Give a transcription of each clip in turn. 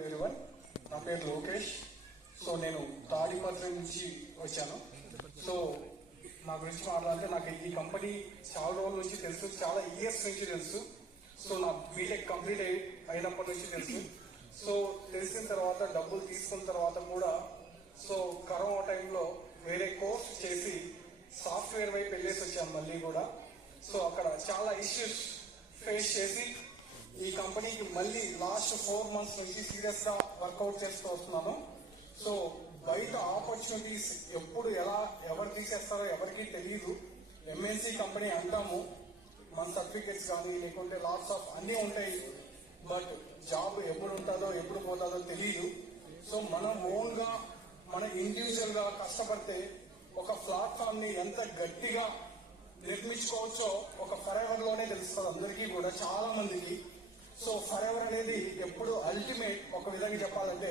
Everyone నా పేరు Lokesh. So నేను తాడిపత్రి నుంచి వచ్చాను. సో నా గురించి మాట్లాడితే నాకు ఈ కంపెనీ చాలా రోజుల నుంచి తెలుసు. చాలా ఇయర్స్ నుంచి తెలుసు. సో నా బీటెక్ కంప్లీట్ అయి అయినప్పటి నుంచి తెలుసు. సో తెలిసిన తర్వాత డబ్బులు తీసుకున్న తర్వాత కూడా సో కరోనా టైంలో వేరే కోర్స్ చేసి సాఫ్ట్వేర్ వైపు వెళ్ళేసి వచ్చాను మళ్ళీ కూడా. సో అక్కడ చాలా ఇష్యూస్ ఫేస్ చేసి ఈ కంపెనీకి మళ్ళీ లాస్ట్ ఫోర్ మంత్స్ నుంచి సీరియస్గా వర్కౌట్ చేస్తూ వస్తున్నాను. సో బయట ఆపర్చునిటీస్ ఎప్పుడు ఎలా ఎవరు తీసేస్తారో ఎవరికి తెలియదు ఎంఎన్సీ కంపెనీ అంటాము. మన సర్టిఫికెట్స్ కానీ లేకుంటే లాట్స్ ఆఫ్ అన్నీ ఉంటాయి. బట్ జాబ్ ఎప్పుడు ఉంటుందో ఎప్పుడు పోతుందో తెలియదు సో మనం ఓన్గా మన ఇండివిజువల్గా కష్టపడితే ఒక ప్లాట్ఫామ్ని ఎంత గట్టిగా నిర్మించుకోవచ్చో ఒక ఫర్ ఎవర్లోనే తెలుస్తుంది అందరికీ కూడా చాలా మందికి సో ఫర్ ఎవర్ అనేది ఎప్పుడు అల్టిమేట్ ఒక విధంగా చెప్పాలంటే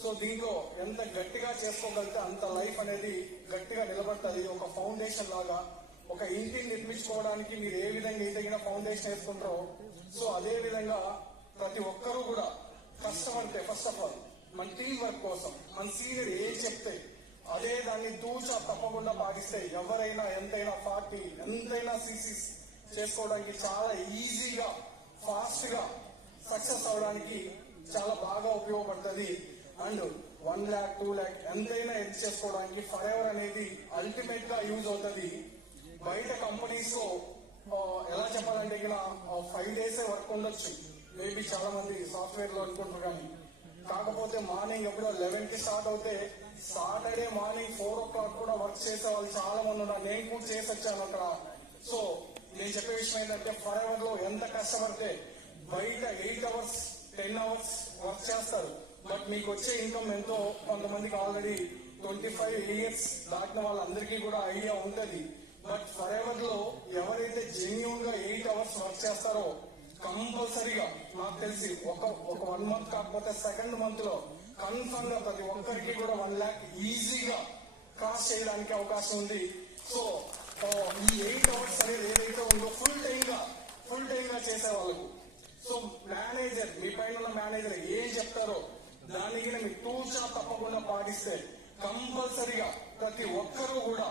సో దీంట్లో ఎంత గట్టిగా చేసుకోగలిగితే అంత లైఫ్ అనేది గట్టిగా నిలబడుతుంది. ఒక ఫౌండేషన్ లాగా ఒక ఇంటిని నిర్మించుకోవడానికి మీరు ఏ విధంగా ఏదైనా ఫౌండేషన్ వేసుకుంటారో సో అదే విధంగా ప్రతి ఒక్కరూ కూడా కష్టం అంటే ఫస్ట్ ఆఫ్ ఆల్ మన టీం వర్క్ కోసం మన సీనియర్ ఏం చెప్తే అదే దాన్ని తూచా తప్పకుండా పాటిస్తే ఎవరైనా ఎంతైనా పార్టీ ఎంతైనా సీసీస్ చేసుకోవడానికి చాలా ఈజీగా ఫాస్ట్గా సక్సెస్ అవడానికి చాలా బాగా ఉపయోగపడుతుంది. And one lakh two lakh ఎంతైనా ఎడ్ చేసుకోవడానికి ఫర్ ఎవర్ అనేది అల్టిమేట్గా యూజ్ అవుతుంది. బయట కంపెనీస్లో ఎలా చెప్పాలంటే ఇక్కడ ఫైవ్ డేస్ వర్క్ ఉండొచ్చు. మేబీ చాలా మంది సాఫ్ట్వేర్లో అనుకుంటారు కానీ. కాకపోతే మార్నింగ్ ఎప్పుడో లెవెన్కి స్టార్ట్ అవుతే Saturday morning four o'clock కూడా వర్క్ చేసే వాళ్ళు చాలా మంది ఉన్నారు. నేను కూడా చేసి వచ్చాను అక్కడ. సో నేను చెప్పే విషయం ఏంటంటే ఫర్ అవర్లో ఎంత కష్టపడితే బయట eight hours ten hours work చేస్తారు. బట్ మీకు వచ్చే ఇన్కమ్ ఎంతో కొంతమందికి ఆల్రెడీ ట్వంటీ ఫైవ్ ఇయర్స్ దాటిన వాళ్ళందరికీ కూడా ఐడియా ఉంటుంది. బట్ ఫర్ ఎవర్లో ఎవరైతే జెన్యున్గా ఎయిట్ అవర్స్ వర్క్ చేస్తారో కంపల్సరీగా నాకు తెలిసి ఒక ఒక వన్ మంత్ కాకపోతే సెకండ్ మంత్లో కన్ఫర్మ్గా ప్రతి ఒక్కరికి కూడా వన్ ల్యాక్ ఈజీగా క్రాస్ చేయడానికి అవకాశం ఉంది. సో uh, ఆ, ఈ ఎయిట్ అవర్స్ అనేది ఏదైతే ఉందో ఫుల్ టైం గా ఫుల్ టైం గా చేసే వాళ్ళకు సో మేనేజర్ మీ పైన ఉన్న మేనేజర్ ఏం చెప్తారో దానికి మీరు తూచా తప్పకుండా పాటిస్తే కంపల్సరీగా ప్రతి ఒక్కరూ కూడా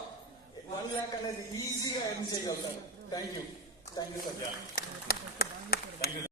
వన్ ల్యాక్ అనేది ఈజీగా ఎర్న్ చేయగలుగుతారు. Thank you. Thank you sir. Thank you